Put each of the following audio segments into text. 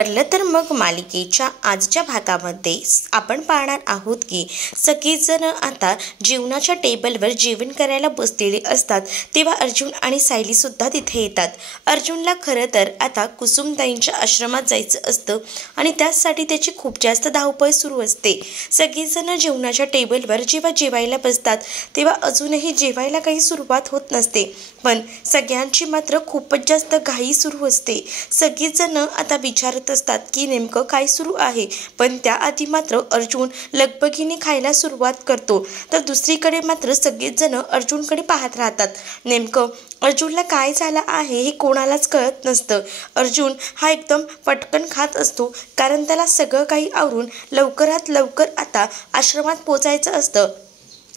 ठरलं तर मग मालिकेच्या आजच्या भागामध्ये आपण पाहणार आहोत की सगळेजण आता जेवणाच्या टेबलवर जेवण करायला बसलेले असतात तेव्हा अर्जुन आणि सायली सुद्धा तिथे येतात। अर्जुनला खरं तर आता कुसुमताईंच्या आश्रमात जायचं असतं आणि त्यासाठी त्याची खूप जास्त धावपळ सुरू असते। सगळेजण जेवणाच्या टेबलवर जेव्हा जेवायला बसतात तेव्हा अजूनही जेवायला काही सुरुवात होत नसते, पण सगळ्यांची मात्र खूपच जास्त घाई सुरू असते। सगळेजण आता विचारत असतात की नेमकं काय सुरू आहे, पण त्याआधी मात्र अर्जुन लगबगीने खायला सुरुवात करतो। तर दुसरीकडे मात्र सगळेच जण अर्जुनकडे पाहत राहतात। नेमकं अर्जुनला काय झालं आहे हे कोणालाच कळत नसतं। अर्जुन हा एकदम पटकन खात असतो, कारण त्याला सगळं काही आवरून लवकरात लवकर आता आश्रमात पोचायचं असतं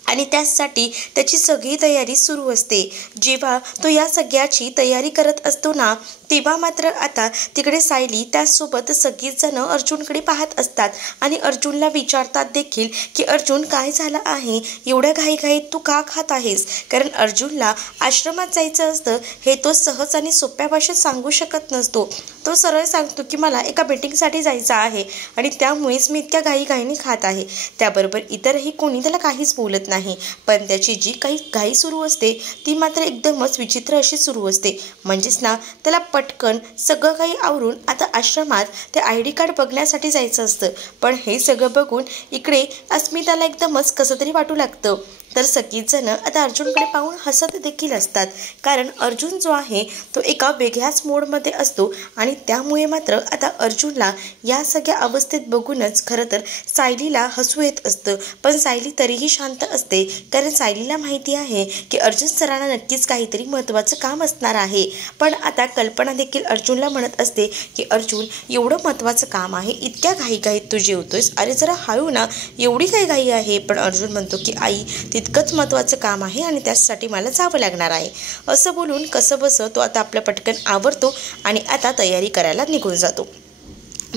आणि त्यासाठी त्याची सगळी तयारी सुरू असते। जेव्हा तो या सगळ्याची तयारी करत असतो ना, तेव्हा मात्र आता तिकडे सायली त्याचसोबत सगळीच जण अर्जुनकडे पाहत असतात आणि अर्जुनला विचारतात देखील की अर्जुन काय झालं आहे, एवढ्या घाईघाईत तू का खात आहेस? कारण अर्जुनला आश्रमात जायचं असतं हे तो सहज आणि सोप्या भाषेत सांगू शकत नसतो। तो सरळ सांगतो की मला एका मीटिंगसाठी जायचं आहे आणि त्यामुळेच मी इतक्या घाईघाईने खात आहे। त्याबरोबर इतरही कोणी त्याला काहीच बोलत नाही, पण त्याची जी काही घाई सुरू असते ती मात्र एकदमच विचित्र अशी सुरू असते। म्हणजेच ना, त्याला पटकन सगळं काही आवरून आता आश्रमात ते ID कार्ड बघण्यासाठी जायचं असतं, पण हे सगळं बघून इकडे अस्मिताला एकदमच कसं तरी वाटू लागतं। तर सगळीच जण आता अर्जुनकडे पाहून हसत देखील असतात, कारण अर्जुन जो आहे तो एका वेगळ्याच मोडमध्ये असतो आणि त्यामुळे मात्र आता अर्जुनला या सगळ्या अवस्थेत बघूनच खरं तर सायलीला हसू येत असतं। पण सायली तरीही शांत असते, कारण सायलीला माहिती आहे की अर्जुन सरांना नक्कीच काहीतरी महत्त्वाचं काम असणार आहे। पण आता कल्पना देखील अर्जुनला म्हणत असते की अर्जुन, एवढं महत्त्वाचं काम आहे, इतक्या घाईघाईत तू जेवतोयस, अरे जरा हळू ना, एवढी काय घाई आहे? पण अर्जुन म्हणतो की आई, तितकंच महत्त्वाचं काम आहे आणि त्यासाठी मला जावं लागणार आहे। असं बोलून कसं बसं तो आता आपलं पटकन आवरतो आणि आता तयारी करायला निघून जातो।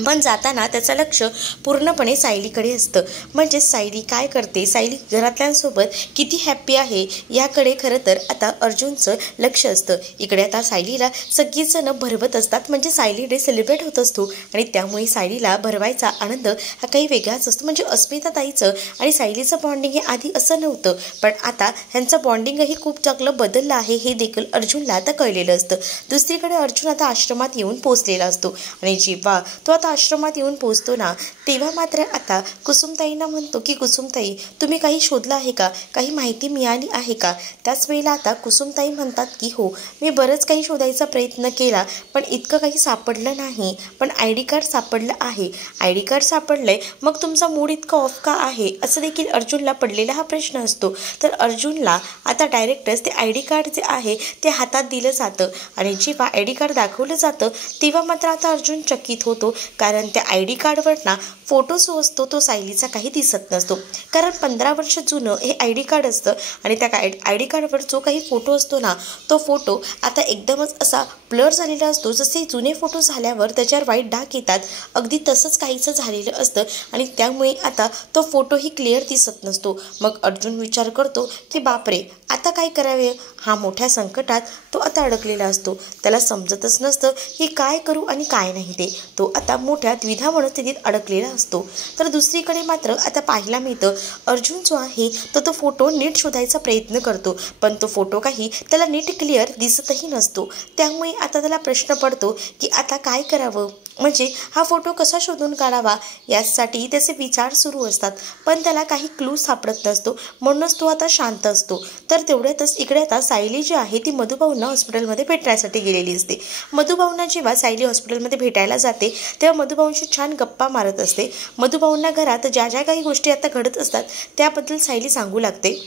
पण जाताना त्याचं लक्ष पूर्णपणे सायलीकडे असतं। म्हणजे सायली काय करते, सायली घरातल्यांसोबत किती हॅप्पी आहे याकडे खरं तर आता अर्जुनचं लक्ष असतं। इकडे आता सायलीला सगळीच जण भरवत असतात, म्हणजे सायली डे सेलिब्रेट होत असतो आणि त्यामुळे सायलीला भरवायचा आनंद हा काही वेगळाच असतो। म्हणजे अस्मिता ताईचं आणि सायलीचं बॉन्डिंग हे आधी असं नव्हतं, पण आता ह्यांचं बॉन्डिंगही खूप चांगलं बदललं आहे हे देखील अर्जुनला आता कळलेलं असतं। दुसरीकडे अर्जुन आता आश्रमात येऊन पोहोचलेला असतो आणि जेव्हा तो आता आश्रमात येऊन पोहोचतो ना, तेव्हा मात्र आता कुसुमताईंना म्हणतो की कुसुमताई, तुम्ही काही शोधलं आहे का, काही माहिती मिळाली आहे का? त्याच वेळेला आता कुसुमताई म्हणतात की हो, मी बरंच काही शोधायचा प्रयत्न केला, पण इतकं काही सापडलं नाही, पण ID कार्ड सापडलं आहे। ID कार्ड सापडलंय, मग तुमचा मूड इतका ऑफ का आहे, असं देखील अर्जुनला पडलेला हा प्रश्न असतो। तर अर्जुनला आता डायरेक्टच ते ID कार्ड जे आहे ते हातात दिलं जातं आणि जेव्हा ID कार्ड दाखवलं जातं तेव्हा मात्र आता अर्जुन चकित होतो, कारण त्या ID कार्डवर ना फोटो जो असतो तो सायलीचा काही दिसत नसतो। कारण 15 वर्ष जुनं हे ID कार्ड असतं आणि त्या ID कार्डवर जो काही फोटो असतो ना, तो फोटो आता एकदमच असा ब्लर झालेला असतो। जसे जुने फोटो झाल्यावर त्याच्यावर वाईट डाग येतात, अगदी तसंच काहीचं झालेलं असतं आणि त्यामुळे आता तो फोटोही क्लिअर दिसत नसतो। मग अर्जुन विचार करतो की बापरे, आता काय करावे? हा मोठ्या संकटात तो आता अडकलेला असतो। त्याला समजतच नसतं की काय करू आणि काय नाही ते। तो आता मोठ्या द्विधा मनस्थितीत अडकलेला असतो। तर दुसरीकडे मात्र आता पाहायला मिळतं, अर्जुन जो आहे तो फोटो नीट शोधायचा प्रयत्न करतो, पण तो फोटो काही त्याला नीट क्लिअर दिसतही नसतो। त्यामुळे आता त्याला प्रश्न पडतो की आता काय करावं, म्हणजे हा फोटो कसा शोधून काढावा, यासाठी त्याचे विचार सुरू असतात, पण त्याला काही क्लू सापडत नसतो। म्हणूनच तो आता शांत असतो। तर तेवढ्यातच इकडे आता सायली जी आहे ती मधुभाऊंना हॉस्पिटलमध्ये भेटण्यासाठी गेलेली असते। मधुभाऊंना जेव्हा सायली हॉस्पिटलमध्ये भेटायला जाते तेव्हा मधुभाऊंशी छान गप्पा मारत असते। मधुभाऊंना घरात ज्या ज्या काही गोष्टी आता घडत असतात त्याबद्दल सायली सांगू लागते।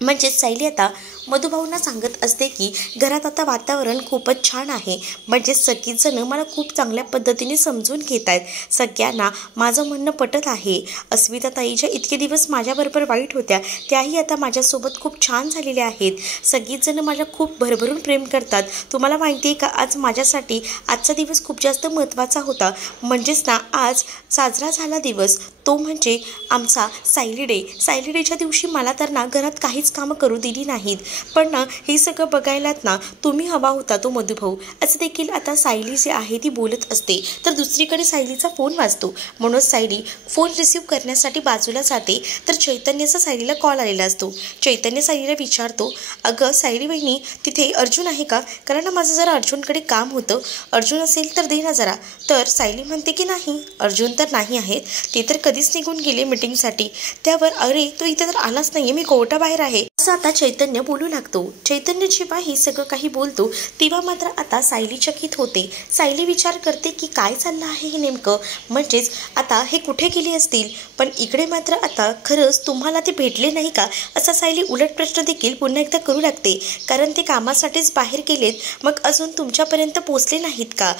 म्हणजेच सायली आता मधुभाऊंना सांगत असते की घरात आता वातावरण खूपच छान आहे, म्हणजे सगळीच जण मला खूप चांगल्या पद्धतीने समजून घेत आहेत, सगळ्यांना माझं म्हणणं पटत आहे। अस्मिता ताई ज्या इतके दिवस माझ्याबरोबर वाईट होत्या त्याही आता माझ्यासोबत खूप छान झालेल्या आहेत, सगळीच जण माझ्या खूप भरभरून प्रेम करतात। तुम्हाला माहिती आहे का, आज माझ्यासाठी आजचा दिवस खूप जास्त महत्त्वाचा होता। म्हणजेच ना, आज साजरा झाला दिवस तो म्हणजे आमचा सायली डे। सायली डेच्या दिवशी मला तर ना घरात काहीच कामं करू दिली नाहीत, पण ना हे सगळं बघायलात ना तुम्ही हवा होता तो मधुभाऊ, असं देखील आता सायली जी आहे ती बोलत असते. तर दुसरीकडे सायलीचा फोन वाजतो. म्हणून सायली फोन रिसीव्ह करण्यासाठी बाजूला जाते. तर चैतन्याचा सायलीला कॉल आलेला असतो. चैतन्य सायलीला विचारतो, अगं सायली बहिणी, तिथे अर्जुन आहे का? कारण ना माझं जरा अर्जुनकडे काम होतं, अर्जुन असेल तर दे ना जरा. तर सायली म्हणते की नाही, अर्जुन तर नाही आहेत, ते तर कधीच निघून गेले मीटिंगसाठी. त्यावर अरे तो इथे तर आलाच नाहीये, मी कोर्टाबाहेर आहे असं आता चैतन्य बोलू लागतो. चैतन्य जेव्हा हे सगळं काही बोलतो तेव्हा मात्र आता सायली चकित होते. सायली विचार करते की काय चाललं आहे हे नेमकं, म्हणजेच आता हे कुठे गेले असतील. पण इकडे मात्र आता खरंच तुम्हाला ते भेटले नाही का असा सायली उलट प्रश्न देखील पुन्हा एकदा करू लागते. कारण ते कामासाठीच बाहेर गेलेत, मग अजून तुमच्यापर्यंत पोचले नाहीत का?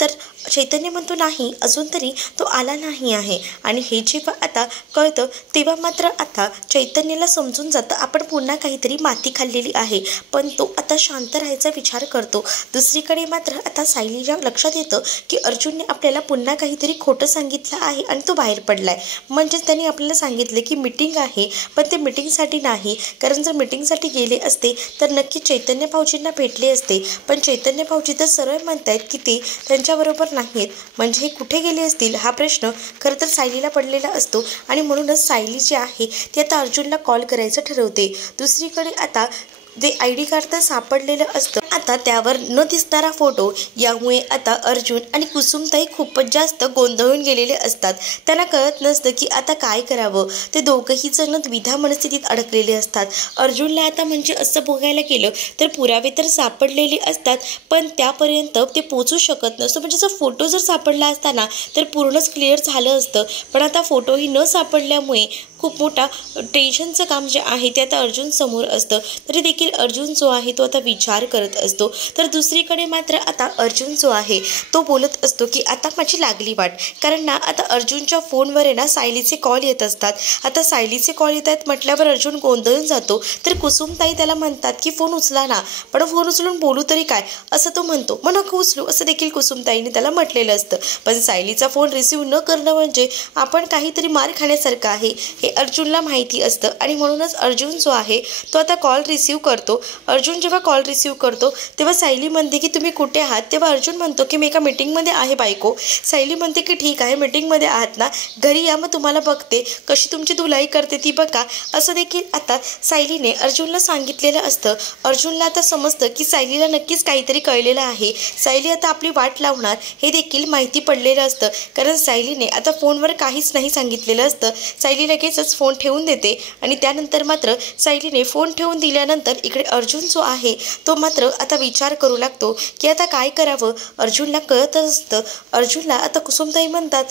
तर चैतन्य म्हणतो नाही, अजून तरी तो आला नाही आहे. आणि हे जेव्हा आता कळतं तेव्हा मात्र आता चैतन्याला समजून जातं आपण पुन्हा काहीतरी माती खाल्लेली आहे. पण तो आता शांत राहायचा विचार करतो. दुसरीकडे मात्र आता सायलीच्या लक्षात येतं की अर्जुनने आपल्याला पुन्हा काहीतरी खोटं सांगितलं आहे आणि तो बाहेर पडलाय. म्हणजेच त्यांनी आपल्याला सांगितलं की मीटिंग आहे, पण ते मीटिंगसाठी नाही. कारण जर मीटिंगसाठी गेले असते तर नक्की चैतन्य भाऊजींना भेटले असते. पण चैतन्य भाऊजी तर सरळ म्हणतायत की ते त्यांच्याबरोबर नाहीत. म्हणजे हे कुठे गेले असतील हा प्रश्न खरं तर सायलीला पडलेला असतो. आणि म्हणूनच सायली जी आहे ती आता अर्जुनला कॉल करायचं ठरवते. दुसरीकडे आता जे ID कार्ड तर सापडलेलं असतं, आता त्यावर न दिसणारा फोटो, यामुळे आता अर्जुन आणि कुसुमताई खूपच जास्त गोंधळून गेलेले असतात. त्यांना कळत नसतं की आता काय करावं. ते दोघंही जण द्विधा मनस्थितीत अडकलेले असतात. अर्जुनला आता म्हणजे असं बघायला गेलं तर पुरावे तर सापडलेले असतात, पण त्यापर्यंत ते पोचू शकत नसतं. म्हणजे जर फोटो जर सापडला असता ना तर पूर्णच क्लिअर झालं असतं. पण आता फोटोही न सापडल्यामुळे खूप मोठा टेन्शनचं काम जे आहे ते आता अर्जुन समोर असतं. तरी देखील अर्जुन जो आहे तो आता विचार करत असतो. तर दुसरीकडे मात्र आता अर्जुन जो आहे तो बोलत असतो की आता माझी लागली वाट. कारण ना आता अर्जुनच्या फोनवर आहे ना सायलीचे कॉल येत असतात. आता सायलीचे कॉल येत आहेत म्हटल्यावर अर्जुन गोंधळून जातो. तर कुसुमताई त्याला म्हणतात की फोन उचला ना, पण फोन उचलून बोलू तरी काय असं तो म्हणतो. मग नको उचलू असं देखील कुसुमताईने त्याला म्हटलेलं असतं. पण सायलीचा फोन रिसीव्ह न करणं म्हणजे आपण काहीतरी मार खाण्यासारखं आहे हे अर्जुनला माहिती असतं. आणि म्हणूनच अर्जुन जो आहे तो आता कॉल रिसीव्ह करतो. अर्जुन जेव्हा कॉल रिसीव्ह करतो तेव्हा सायली म्हणते की तुम्ही कुठे आहात? तेव्हा अर्जुन म्हणतो की मी एका मीटिंगमध्ये आहे बायको. सायली म्हणते की ठीक आहे, मीटिंगमध्ये आहात ना, घरी या, मग तुम्हाला बघते कशी तुमची धुलाई करते ती बघा असं देखील आता सायलीने अर्जुनला सांगितलेलं असतं. अर्जुनला आता समजतं की सायलीला नक्कीच काहीतरी कळलेलं आहे. सायली आता आपली वाट लावणार हे देखील माहिती पडलेलं असतं. कारण सायलीने आता फोनवर काहीच नाही सांगितलेलं असतं. सायली लगेच फोन ठेवून देते. आणि त्यानंतर मात्र सायलीने फोन ठेवून दिल्यानंतर इकडे अर्जुन जो आहे तो मात्र आता विचार करू लागतो की आता काय करावं. अर्जुनला कळत असतं. अर्जुनला आता कुसुमताई म्हणतात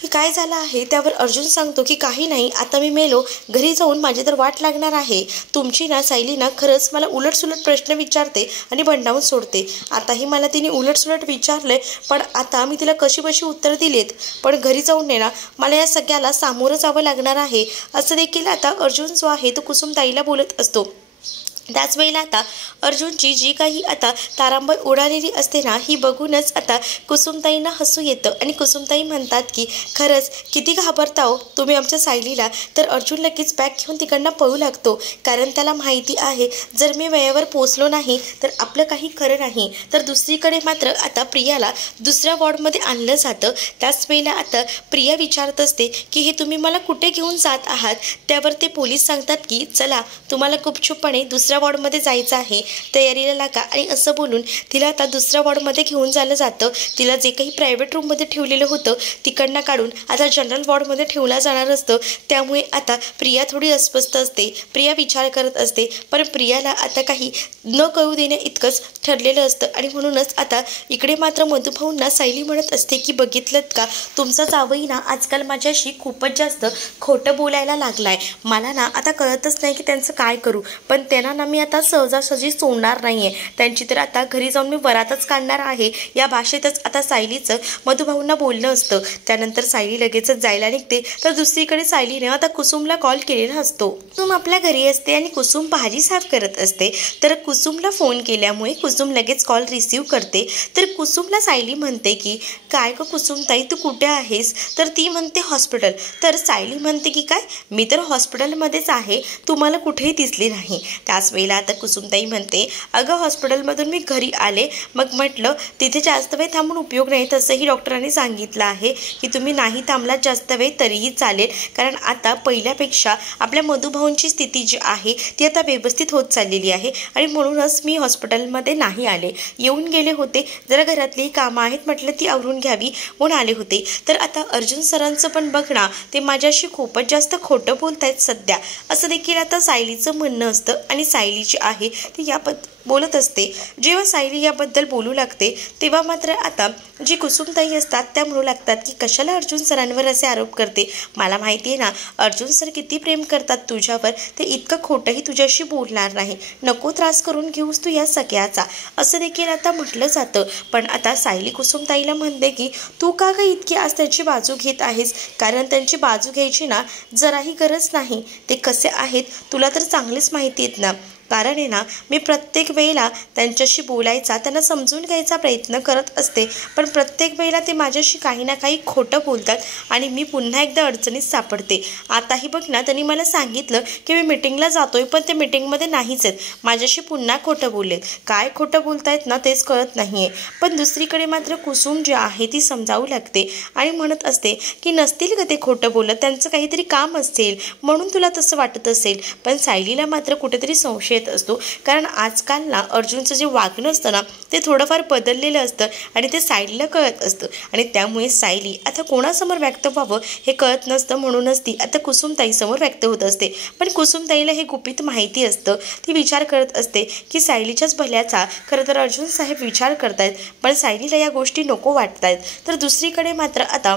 की काय झालं आहे? त्यावर अर्जुन सांगतो की काही नाही, आता मी मेलो, घरी जाऊन माझी तर वाट लागणार आहे. तुमची ना सायली ना खरंच मला उलटसुलट प्रश्न विचारते आणि भंडावून सोडते. आताही मला तिने उलटसुलट विचारलंय, पण आता मी तिला कशी बशी उत्तर दिलेत. पण घरी जाऊन ना मला या सगळ्याला सामोरं जावं लागणार आहे असं देखील आता अर्जुन जो आहे तो कुसुमताईला बोलत असतो. त्याच वेळेला आता अर्जुनची जी काही आता तारांबळ उडालेली असते ना ही बघूनच आता कुसुमताईंना हसू येतं. आणि कुसुमताई म्हणतात की खरंच किती घाबरता हो तुम्ही आमच्या सायलीला. तर अर्जुन लगेच बॅग घेऊन तिकडनं पळू लागतो. कारण त्याला माहिती आहे जर मी वेळेवर पोचलो नाही तर आपलं काही खरं नाही. तर दुसरीकडे मात्र आता प्रियाला दुसऱ्या वॉर्डमध्ये आणलं जातं. त्याच वेळेला आता प्रिया विचारत असते की हे तुम्ही मला कुठे घेऊन जात आहात? त्यावर ते पोलीस सांगतात की चला तुम्हाला गुपचूपपणे दुसऱ्या वॉर्डमध्ये जायचं आहे, तयारीला लागा. आणि असं बोलून तिला आता दुसऱ्या वॉर्डमध्ये घेऊन जायला जातं. तिला जे काही प्रायव्हेट रूममध्ये ठेवलेलं होतं तिकडनं काढून आता जनरल वॉर्डमध्ये ठेवला जाणार असतं. त्यामुळे आता प्रिया थोडी अस्वस्थ असते. प्रिया विचार करत असते, पण प्रियाला आता काही न कळू देण्या इतकंच ठरलेलं असतं. आणि म्हणूनच आता इकडे मात्र मधुभाऊंना सायली म्हणत असते की बघितलं का, तुमचा जावई ना आजकाल माझ्याशी खूपच जास्त खोटं बोलायला लागलाय. मला ना आता कळतच नाही की त्यांचं काय करू, पण त्यांना ना मी आता सहजासहजी सोडणार नाहीये, त्यांची तर आता घरी जाऊन मी वरातच काढणार आहे, या भाषेतच आता सायलीचं मधुभाऊंना बोलणं असतं. त्यानंतर सायली लगेचच जायला निघते, तर दुसरीकडे सायलीने आता कुसुमला कॉल केलेला असतो. कुसुम आपल्या घरी असते आणि कुसुम भाजी साफ करत असते. तर कुसुमला फोन केल्यामुळे कुसुम लगेच कॉल रिसीव्ह करते. तर कुसुमला सायली म्हणते की काय ग कुसुमताई, तू कुठे आहेस? तर ती म्हणते हॉस्पिटल. तर सायली म्हणते की काय, मी तर हॉस्पिटलमध्येच आहे, तुम्हाला कुठेही दिसली नाही. त्याच वेळेला आता कुसुमताई म्हणते अगं हॉस्पिटलमधून मी घरी आले, मग म्हटलं तिथे जास्त वेळ थांबून उपयोग नाही, तसंही डॉक्टरांनी सांगितलं आहे की तुम्ही नाही थांबलात जास्त वेळ तरीही चालेल, कारण आता पहिल्यापेक्षा आपल्या मधुभाऊंची स्थिती जी आहे ती आता व्यवस्थित होत चाललेली आहे आणि म्हणूनच मी हॉस्पिटलमध्ये नाही आले, येऊन गेले होते, जरा घरातली कामं आहेत म्हटलं ती आवरून घ्यावी म्हणून आले होते. तर आता अर्जुन सरांचं पण बघ ना, ते माझ्याशी खूपच जास्त खोटं बोलतायत सध्या, असं देखील आता सायलीचं म्हणणं असतं. आणि सायली जी आहे ती याबद्दल बोलत असते. जेव्हा सायली याबद्दल बोलू लागते तेव्हा मात्र आता जी कुसुमताई असतात त्या म्हणू लागतात की कशाला अर्जुन सरांवर असे आरोप करते, मला माहिती आहे ना अर्जुन सर किती प्रेम करतात तुझ्यावर, ते इतकं खोटंही तुझ्याशी बोलणार नाही, नको त्रास करून घेऊस तू या सगळ्याचा, असं देखील आता म्हटलं जातं. पण आता सायली कुसुमताईला म्हणते की तू का ग इतकी आज त्यांची बाजू घेत आहेस, कारण त्यांची बाजू घ्यायची ना जराही गरज नाही, ते कसे आहेत तुला तर चांगलेच माहिती आहेत ना, कारण आहे ना मी प्रत्येक वेळेला त्यांच्याशी बोलायचा, त्यांना समजून घ्यायचा प्रयत्न करत असते, पण प्रत्येक वेळेला ते माझ्याशी काही ना काही खोटं बोलतात आणि मी पुन्हा एकदा अडचणीत सापडते. आताही बघ ना त्यांनी मला सांगितलं की मी मीटिंगला जातोय, पण ते मीटिंगमध्ये नाहीच आहेत, माझ्याशी पुन्हा खोटं बोललेत, काय खोटं बोलतायत ना तेच कळत नाही आहे. पण दुसरीकडे मात्र कुसुम जी आहे ती समजावू लागते आणि म्हणत असते की नसतील का ते खोटं बोलत, त्यांचं काहीतरी काम असेल म्हणून तुला तसं वाटत असेल. पण सायलीला मात्र कुठेतरी संशय असतो, कारण आजकाल ना अर्जुनचं जे वागणं असतं ना ते थोडंफार बदललेलं असतं आणि ते सायलीला कळत असतं आणि त्यामुळे सायली आता कोणासमोर व्यक्त व्हावं हे कळत नसतं, म्हणूनच ती आता कुसुमताईसमोर व्यक्त होत असते. पण कुसुमताईला हे गुपित माहिती असतं, ती विचार करत असते की सायलीच्याच भल्याचा खरं तर अर्जुन साहेब विचार करतायत, पण सायलीला या गोष्टी नको वाटतायत. तर दुसरीकडे मात्र आता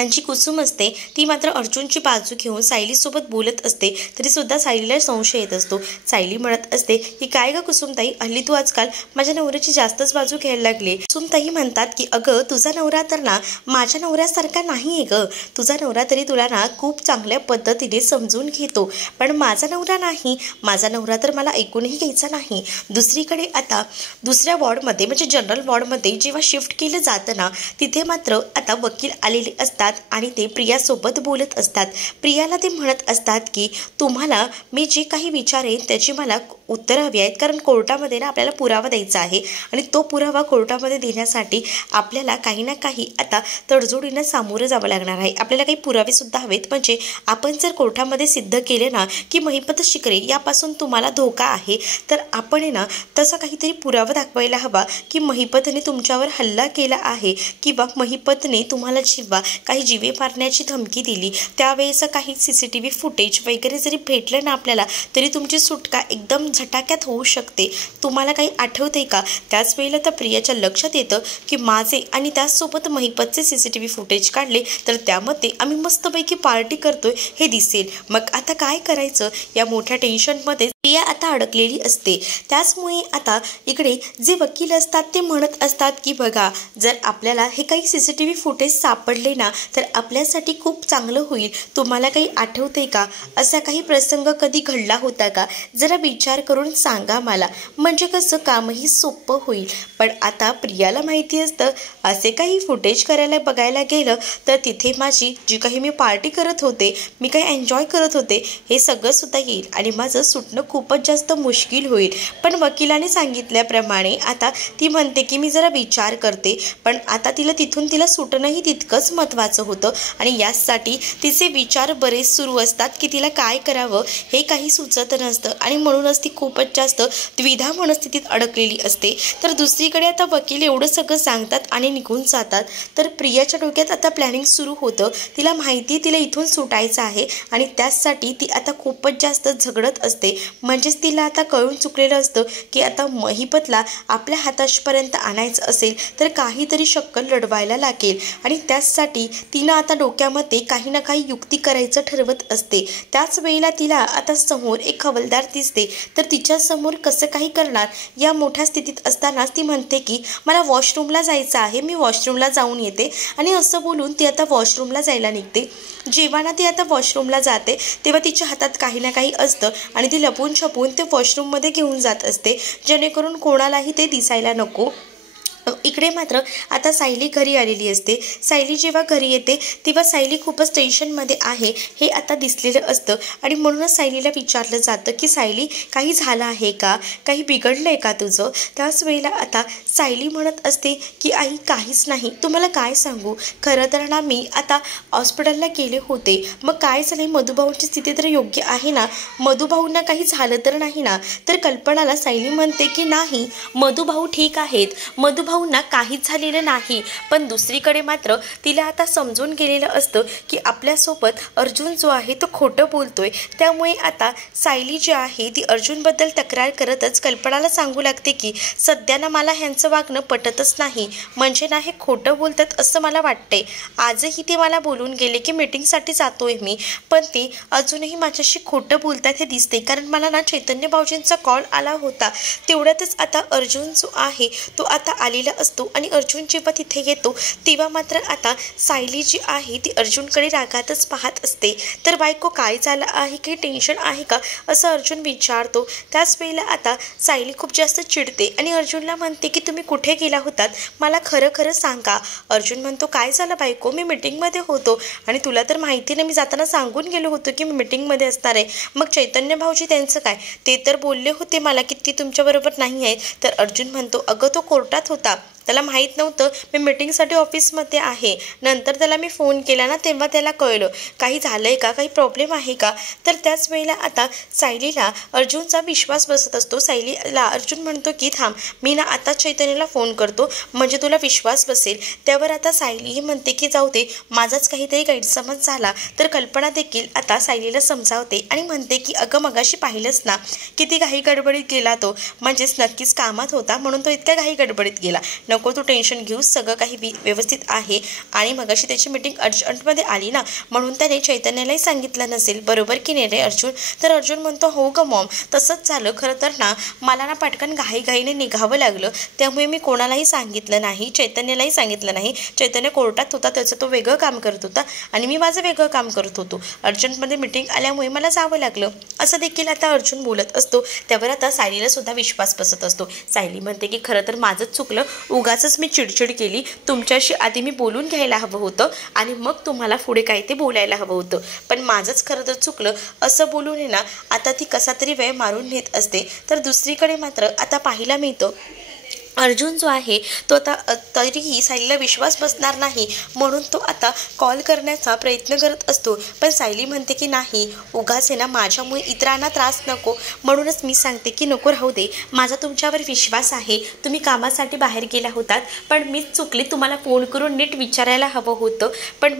जी कुसुम असते ती मात्र अर्जुनची बाजू घेऊन सायलीसोबत बोलत असते, तरीसुद्धा सायलीला संशय येत असतो. सायली म्हणत असते की काय ग कुसुमताई, हल्ली तू आजकाल माझ्या नवऱ्याची जास्तच बाजू घ्यायला लागली. कुसुमताई म्हणतात की अगं तुझा नवरा तर ना माझ्या नवऱ्यासारखा नाही आहे ग, तुझा नवरा तरी तुला ना खूप चांगल्या पद्धतीने समजून घेतो, पण माझा नवरा नाही, माझा नवरा तर मला ऐकूनही घ्यायचा नाही. दुसरीकडे आता दुसऱ्या वॉर्डमध्ये म्हणजे जनरल वॉर्डमध्ये जेव्हा शिफ्ट केलं जातं ना तिथे मात्र आता वकील आलेले असतात आणि ते प्रियासोबत बोलत असतात. प्रियाला ते म्हणत असतात की तुम्हाला मी जे काही विचारेन त्याची मला उत्तरं हवी आहेत, कारण कोर्टामध्ये ना आपल्याला पुरावा द्यायचा आहे आणि तो पुरावा कोर्टामध्ये देण्यासाठी आपल्याला काही ना काही आता तडजोडीनं सामोरं जावं लागणार आहे. आपल्याला काही पुरावेसुद्धा हवेत, म्हणजे आपण जर कोर्टामध्ये सिद्ध केले ना की महिपत शिकरे यापासून तुम्हाला धोका आहे, तर आपण आहे ना तसा काहीतरी पुरावा दाखवायला हवा की महिपतने तुमच्यावर हल्ला केला आहे किंवा महिपतने तुम्हाला जेव्हा काही जीवे मारण्याची धमकी दिली त्यावेळेचं काही CCTV फुटेज वगैरे जरी भेटलं ना आपल्याला, तरी तुमची सुटका एकदम झटाक्यात होऊ शकते. तुम्हाला काही आठवते का? त्याच वेळेला तर प्रियाच्या लक्षात येतं की माझे आणि त्याचसोबत महिपतचे CCTV फुटेज काढले तर त्यामध्ये आम्ही मस्तपैकी पार्टी करतोय हे दिसेल. मग आता काय करायचं या मोठ्या टेन्शनमध्ये प्रिया आता अडकलेली असते. त्याचमुळे आता इकडे जे वकील असतात ते म्हणत असतात की बघा, जर आपल्याला हे काही CCTV फुटेज सापडले ना तर आपल्यासाठी खूप चांगलं होईल. तुम्हाला काही आठवते का, असा काही प्रसंग कधी घडला होता का? जरा विचार करून सांगा मला, म्हणजे कसं कामही सोपं होईल. पण आता प्रियाला माहिती असतं असे काही फुटेज करायला बघायला गेलं तर तिथे माझी जी काही मी पार्टी करत होते, मी काही एन्जॉय करत होते, हे सगळं सुद्धा येईल आणि माझं सुटणं खूपच जास्त मुश्किल होईल. पण वकिलाने सांगितल्याप्रमाणे आता ती म्हणते की मी जरा विचार करते, पण आता तिला सुटणंही तितकंच महत्त्वाचं होतं आणि यासाठी तिचे विचार बरेच सुरू असतात की तिला काय करावं हे काही सुचत नसतं आणि म्हणूनच ती खूपच जास्त द्विधा मनस्थितीत अडकलेली असते. तर दुसरीकडे आता वकील एवढं सगळं सांगतात आणि निघून जातात. तर प्रियाच्या डोक्यात आता प्लॅनिंग सुरू होतं. तिला माहिती आहे तिला इथून सुटायचं आहे आणि त्याचसाठी ती आता खूपच जास्त झगडत असते. म्हणजेच तिला आता कळून चुकलेलं असतं की आता महिपतला आपल्या हातापर्यंत आणायचं असेल तर काहीतरी शक्कल लढवायला लागेल आणि त्याचसाठी तिनं आता डोक्यामध्ये काही ना काही युक्ती करायचं ठरवत असते। त्याच वेळेला तिला आता समोर एक हवालदार दिसते, तर तिच्या समोर कसं काही करणार या मोठ्या स्थितीत असतानाच ती म्हणते की मला वॉशरूमला जायचं आहे, मी वॉशरूमला जाऊन येते। आणि असं बोलून ती आता वॉशरूमला जायला निघते। जेव्हा ती आता वॉशरूमला जाते तेव्हा तिच्या हातात काही ना काही असतं आणि ती लपून छपून ते वॉशरूममध्ये घेऊन जात असते, जेणेकरून कोणालाही ते दिसायला नको। इकडे मात्र आता सायली घरी आलेली असते। सायली जेव्हा घरी येते तेव्हा सायली खूपच टेन्शनमध्ये आहे हे आता दिसलेलं असतं आणि म्हणूनच सायलीला विचारलं जातं की सायली काही झालं आहे का, काही बिघडलं आहे का तुझं? त्याच वेळेला आता सायली म्हणत असते की आई काहीच नाही, तुम्हाला काय सांगू, खरं तर ना मी आता हॉस्पिटलला गेले होते, मग काय झाले, मधुभाऊंची स्थिती तर योग्य आहे ना, मधुभाऊंना काही झालं तर नाही ना? तर कल्पनाला सायली म्हणते की नाही, मधुभाऊ ठीक आहेत, मधुभाऊंना काहीच झालेलं नाही। पण दुसरीकडे मात्र तिला आता समजून गेलेलं असतं की आपल्यासोबत अर्जुन जो आहे तो खोटं बोलतोय। त्यामुळे आता सायली जी आहे ती अर्जुनबद्दल तक्रार करतच कल्पनाला सांगू लागते की सध्या ना मला ह्यांचं वागणं पटतच नाही, म्हणजे ना हे खोटं बोलतात असं मला वाटतंय। आजही ते मला बोलून गेले की मीटिंगसाठी जातोय मी, पण ते अजूनही माझ्याशी खोटं बोलतात हे दिसते, कारण मला ना चैतन्य भाऊजींचा कॉल आला होता। तेवढ्यातच आता अर्जुन जो आहे तो आता आलेला असतो आणि अर्जुन जेव्हा तिथे येतो तेव्हा मात्र आता सायली जी आहे ती अर्जुनकडे रागातच पाहत असते। तर बायको काय झालं आहे, काही टेन्शन आहे का असं अर्जुन विचारतो। त्याच वेळेला आता सायली खूप जास्त चिडते आणि अर्जुनला म्हणते की तुम्ही कुठे गेला होतात, मला खरं खरं सांगा। अर्जुन म्हणतो काय झालं बायको, मी मीटिंगमध्ये होतो आणि तुला तर माहिती नाही, मी जाताना सांगून गेलो होतो की मी मीटिंगमध्ये असणार आहे। मग चैतन्य भाऊजी त्यांचं काय, ते तर बोलले होते मला की ती तुमच्याबरोबर नाही आहे। तर अर्जुन म्हणतो अगं तो कोर्टात होता, त्याला माहीत नव्हतं मी मीटिंगसाठी ऑफिसमध्ये आहे, नंतर त्याला मी फोन केला ना तेव्हा त्याला कळलं, काही झालंय का, काही प्रॉब्लेम आहे का? तर त्याच वेळेला आता सायलीला अर्जुनचा विश्वास बसत असतो। सायलीला अर्जुन म्हणतो की थांब, मी ना आता चैतन्यला फोन करतो म्हणजे तुला विश्वास बसेल। त्यावर आता सायलीही म्हणते की जाऊ दे, माझाच काहीतरी गैरसमज झाला। तर कल्पना देखील आता सायलीला समजावते आणि म्हणते की अगं मगाशी पाहिलंच ना किती घाई गडबडीत गेला तो, म्हणजेच नक्कीच कामात होता म्हणून तो इतक्या घाई गडबडीत गेला, नको तू टेन्शन घेऊ, सगळं काही व्यवस्थित आहे। आणि मगाशी त्याची मीटिंग अर्जंटमध्ये आली ना म्हणून त्याने चैतन्यालाही सांगितलं नसेल, बरोबर की नाही रे अर्जुन? तर अर्जुन म्हणतो हो ग मॉम, तसंच झालं, खरं तर ना मला ना पटकन घाईघाईने निघावं लागलं, त्यामुळे मी कोणालाही सांगितलं नाही, चैतन्यालाही सांगितलं नाही। चैतन्य कोर्टात होता, त्याचं तो वेगळं काम करत होता आणि मी माझं वेगळं काम करत होतो, अर्जंटमध्ये मीटिंग आल्यामुळे मला जावं लागलं, असं देखील आता अर्जुन बोलत असतो। त्यावर आता सायलीला सुद्धा विश्वास बसत असतो। सायली म्हणते की खरं तर माझंच चुकलं, उगाचच मी चिडचिड केली, तुमच्याशी आधी मी बोलून घ्यायला हवं होतं आणि मग तुम्हाला पुढे काय ते बोलायला हवं होतं, पण माझंच खरं तर चुकलं, असं बोलून ना आता ती कसा तरी वेळ मारून नेत असते। तर दुसरीकडे मात्र आता पाहायला मिळतं अर्जुन जो आहे तो आता तरीही सायलीला विश्वास बसणार नाही म्हणून तो आता कॉल करण्याचा प्रयत्न करत असतो। पण सायली म्हणते की नाही, उगाच आहे ना माझ्यामुळे इतरांना त्रास नको, म्हणूनच मी सांगते की नको राहू दे, माझा तुमच्यावर विश्वास आहे, तुम्ही कामासाठी बाहेर गेला होतात, पण मीच चुकली, तुम्हाला फोन करून नीट विचारायला हवं होतं, पण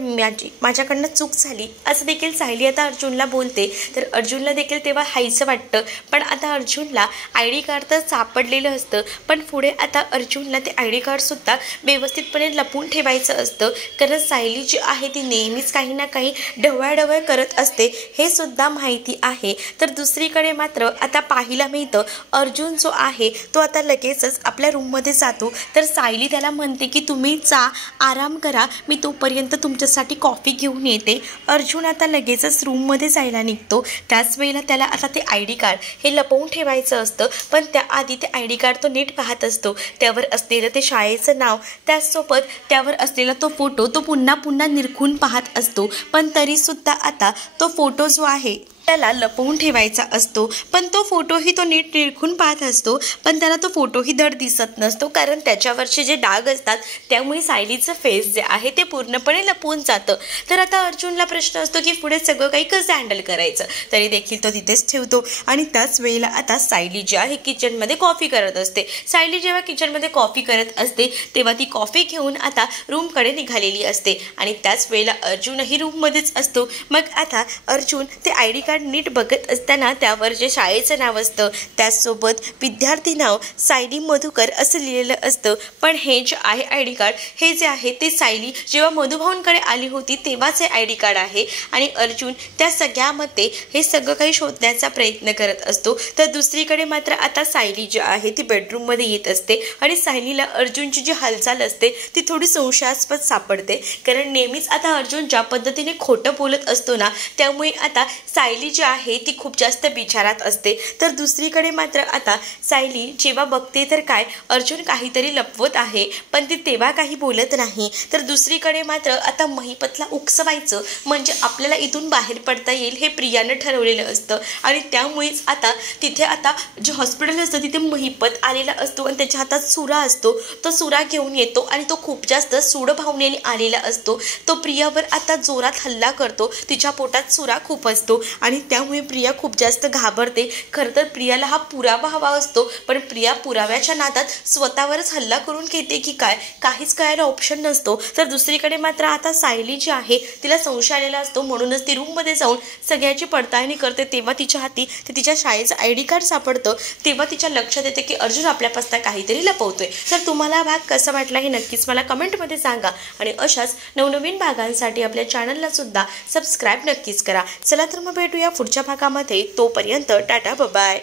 माझ्याकडनं चूक झाली, असं देखील सायली आता अर्जुनला बोलते। तर अर्जुनला देखील तेव्हा हायचं वाटतं, पण आता अर्जुनला ID कार्ड तर सापडलेलं असतं, पण पुढे आता अर्जुनला ते ID कार्डसुद्धा व्यवस्थितपणे लपून ठेवायचं असतं, कारण सायली जी आहे ती नेहमीच काही ना काही ढवळाढवळ करत असते हे सुद्धा माहिती आहे। तर दुसरीकडे मात्र आता पाहायला मिळतं अर्जुन जो आहे तो आता लगेचच आपल्या रूममध्ये जातो। तर सायली त्याला म्हणते की तुम्ही जा, आराम करा, मी तोपर्यंत तुमच्यासाठी कॉफी घेऊन येते। अर्जुन आता लगेचच रूममध्ये जायला निघतो। त्याच वेळेला त्याला आता ते ID कार्ड हे लपवून ठेवायचं असतं, पण त्याआधी ते ID कार्ड तो नीट पाहत असतो, त्यावर असलेलं ते शाळेचं नाव, त्याचसोबत त्यावर असलेला तो फोटो तो पुन्हा पुन्हा निरखून पाहत असतो, पण तरीसुद्धा आता तो फोटो जो आहे त्याला लपवून ठेवायचा असतो। पण तो फोटोही तो नीट निरखून पाहत असतो, पण त्याला तो फोटोही धड दिसत नसतो, कारण त्याच्यावरचे जे डाग असतात त्यामुळे सायलीचं फेस जे आहे ते पूर्णपणे लपवून जातं। तर आता अर्जुनला प्रश्न असतो की पुढे सगळं काही कसं हँडल करायचं, तरी देखील तो तिथेच ठेवतो। आणि त्याच वेळेला आता सायली जी आहे किचनमध्ये कॉफी करत असते। सायली जेव्हा किचनमध्ये कॉफी करत असते तेव्हा ती कॉफी घेऊन आता रूमकडे निघालेली असते आणि त्याच वेळेला अर्जुनही रूममध्येच असतो। मग आता अर्जुन ते ID कार्ड कार्ड नीट बघत असताना त्यावर जे शाळेचं नाव असतं त्याचसोबत विद्यार्थी नाव सायली मधुकर असं लिहिलेलं असतं. पण हे जे आहे ID कार्ड हे जे आहे ते सायली जेव्हा मधुभाऊंकडे आली होती तेव्हाच हे ID कार्ड आहे. आणि अर्जुन त्या सगळ्यामध्ये हे सगळं काही शोधण्याचा प्रयत्न करत असतो. तर दुसरीकडे मात्र आता सायली जी आहे ती बेडरूममध्ये येत असते आणि सायलीला अर्जुनची जी हालचाल असते ती थोडी संशयास्पद सापडते. कारण नेहमीच आता अर्जुन ज्या पद्धतीने खोटं बोलत असतो ना त्यामुळे आता सायली जी आहे ती खूप जास्त विचारात असते. तर दुसरीकडे मात्र आता सायली जेव्हा बघते तर काय अर्जुन काहीतरी लपवत आहे पण ती तेव्हा काही बोलत नाही. तर दुसरीकडे मात्र आता महिपतला उकसवायचं म्हणजे आपल्याला इथून बाहेर पडता येईल हे प्रियानं ठरवलेलं असतं. आणि त्यामुळेच आता तिथे आता जे हॉस्पिटल असतं तिथे महिपत आलेला असतो आणि त्याच्या हातात सुरा असतो. तो सुरा घेऊन येतो आणि तो खूप जास्त सूड भावनेने आलेला असतो. तो प्रियावर आता जोरात हल्ला करतो. तिच्या पोटात सुरा खूप असतो आणि त्यामुळे प्रिया खूप जास्त घाबरते. खरं तर प्रियाला हा पुरावा हवा असतो पण प्रिया पुराव्याच्या नादात स्वतःवरच हल्ला करून घेते की काय काहीच करायला ऑप्शन नसतो. तर दुसरीकडे मात्र आता सायली जी आहे तिला संशय आलेला असतो म्हणूनच ती रूममध्ये जाऊन सगळ्याची पडताळणी करते. तेव्हा तिच्या हाती ते तिच्या शाळेचं ID कार्ड सापडतं. तेव्हा तिच्या लक्षात येते की अर्जुन आपल्यापासून काहीतरी लपवतोय. तर तुम्हाला हा भाग कसा वाटला हे नक्कीच मला कमेंटमध्ये सांगा आणि अशाच नवनवीन भागांसाठी आपल्या चॅनलला सुद्धा सबस्क्राईब नक्कीच करा. चला तर मग भेटूया पुढच्या भागामध्ये. तोपर्यंत टाटा बाय.